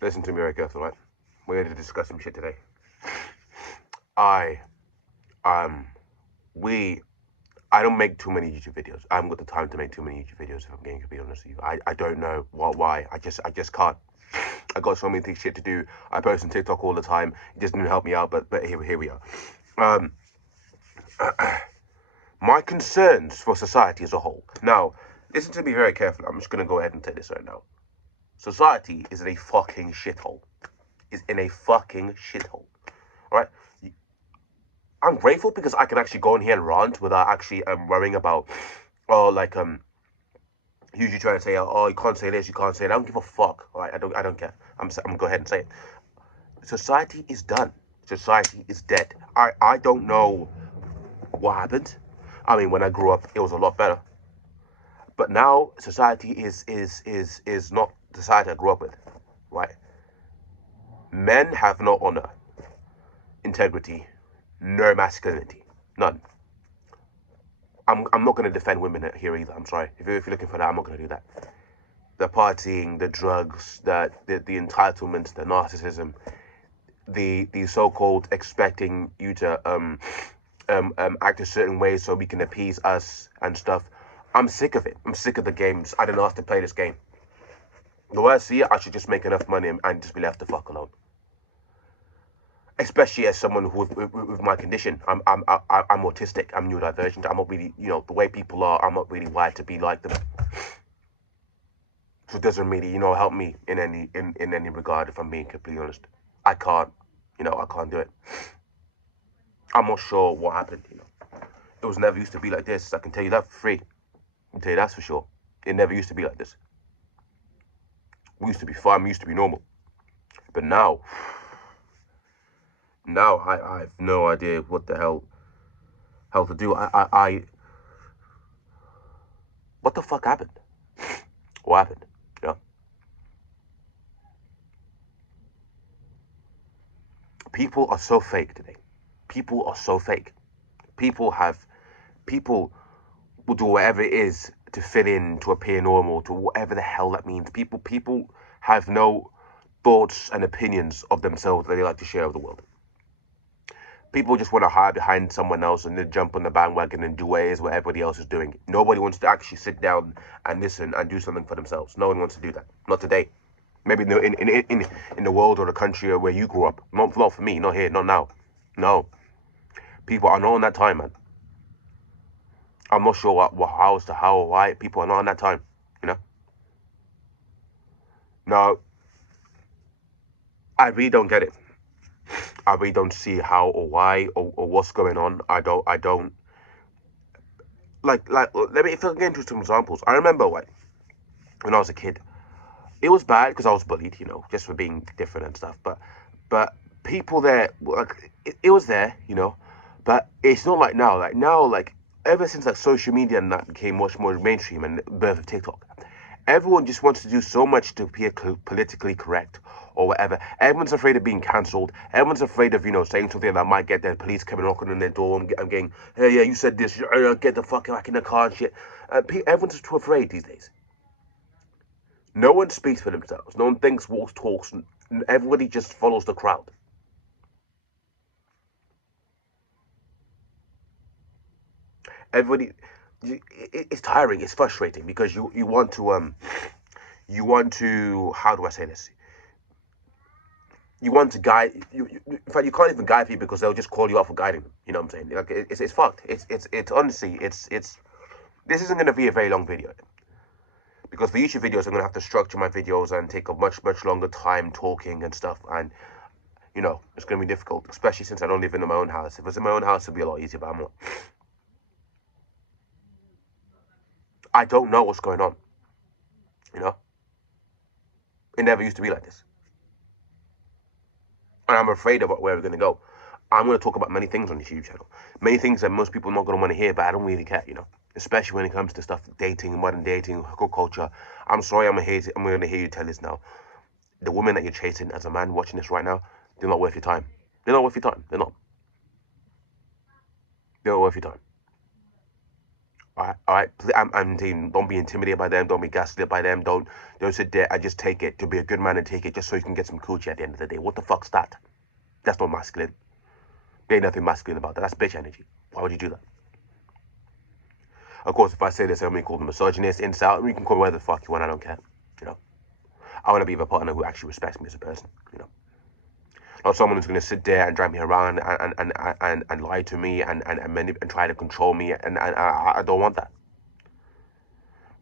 Listen to me very carefully, right? We're going to discuss some shit today. I, um, we, I don't make too many YouTube videos. I haven't got the time to make too many YouTube videos. If I'm being completely honest with you, I don't know why. I just can't. I got so many things shit to do. I post on TikTok all the time. It just didn't help me out. But here we are. Um, my concerns for society as a whole. Now, listen to me very carefully. I'm just gonna go ahead and take this right now. Society is in a fucking shithole. Is in a fucking shithole. All right. I'm grateful because I can actually go in here and rant without actually worrying about, usually trying to say, oh, you can't say this, you can't say that. I don't give a fuck. All right, I don't care. I'm gonna go ahead and say it. Society is done. Society is dead. I don't know what happened. I mean, when I grew up, it was a lot better. But now society is not the society I grew up with, right? Men have no honor, integrity, no masculinity, none. I'm not going to defend women here either. I'm sorry. If you're looking for that, I'm not going to do that. The partying, the drugs, the entitlement, the narcissism, the so-called expecting you to act a certain way so we can appease us and stuff. I'm sick of it. I'm sick of the games. I don't ask to play this game. The way I see it, I should just make enough money and just be left the fuck alone. Especially as someone who with my condition, I'm autistic. I'm neurodivergent. I'm not really, the way people are. I'm not really wired to be like them. So it doesn't really, help me in any regard. If I'm being completely honest, I can't, I can't do it. I'm not sure what happened. It was never used to be like this. I can tell you that for free. I can tell you that's for sure. It never used to be like this. We used to be fine. We used to be normal. But now I have no idea what the hell to do. What the fuck happened? What happened? People are so fake today. People are so fake. People will do whatever it is to fit in, to appear normal, to whatever the hell that means. People have no thoughts and opinions of themselves that they like to share with the world. People just want to hide behind someone else and then jump on the bandwagon and do what everybody else is doing. Nobody wants to actually sit down and listen and do something for themselves. No one wants to do that. Not today. Maybe in the world or the country where you grew up. Not for me. Not here. Not now. No. People are not on that time, man. I'm not sure how or why people are not on that time. Now, I really don't get it. I really don't see how or why or what's going on. I don't like let me, if I can get into some examples. I remember when I was a kid, it was bad because I was bullied, just for being different and stuff. But people there, like it was there, but it's not like now. Like now, like ever since like social media and that became much more mainstream and the birth of TikTok, everyone just wants to do so much to be politically correct or whatever. Everyone's afraid of being cancelled. Everyone's afraid of, saying something that might get their police coming knocking on their door and getting, hey, yeah, you said this, get the fuck back in the car and shit. Everyone's just too afraid these days. No one speaks for themselves. No one thinks, walks, talks. Everybody just follows the crowd. Everybody, it's tiring. It's frustrating because you want to, how do I say this? You want to guide in fact you can't even guide people because they'll just call you out for guiding them. You know what I'm saying? Like it's fucked. It's honestly it's this isn't going to be a very long video because for YouTube videos I'm going to have to structure my videos and take a much longer time talking and stuff, and it's going to be difficult, especially since I don't live in my own house. If it was in my own house it'd be a lot easier, but I'm not. I don't know what's going on. It never used to be like this. And I'm afraid of where we're going to go. I'm going to talk about many things on this YouTube channel. Many things that most people are not going to want to hear, but I don't really care, Especially when it comes to stuff, dating, modern dating, hookup culture. I'm sorry, I'm going to hear you tell this now. The women that you're chasing as a man watching this right now, they're not worth your time. They're not worth your time. They're not. They're not worth your time. All right. I'm saying, don't be intimidated by them. Don't be gaslit by them. Don't sit there and just take it. To be a good man and take it just so you can get some coochie at the end of the day. What the fuck's that? That's not masculine. There ain't nothing masculine about that. That's bitch energy. Why would you do that? Of course, if I say this, I'm gonna call them misogynist, incel. You can call me whatever the fuck you want. I don't care. You know, I want to be with a partner who actually respects me as a person. You know, not someone who's gonna sit there and drag me around and lie to me and try to control me. And I don't want that.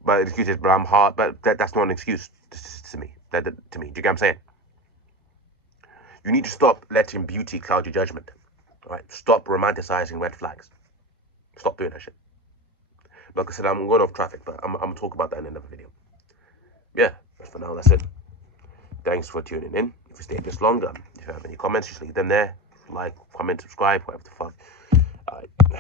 But the excuse is, but I'm hard. But that's not an excuse to me. To me, do you get what I'm saying? You need to stop letting beauty cloud your judgment. All right, stop romanticizing red flags. Stop doing that shit. Like I said, I'm going off traffic, but I'm gonna talk about that in another video. Yeah, for now, that's it. Thanks for tuning in. If you stayed this longer, if you have any comments, just leave them there. Like, comment, subscribe, whatever the fuck. Alright.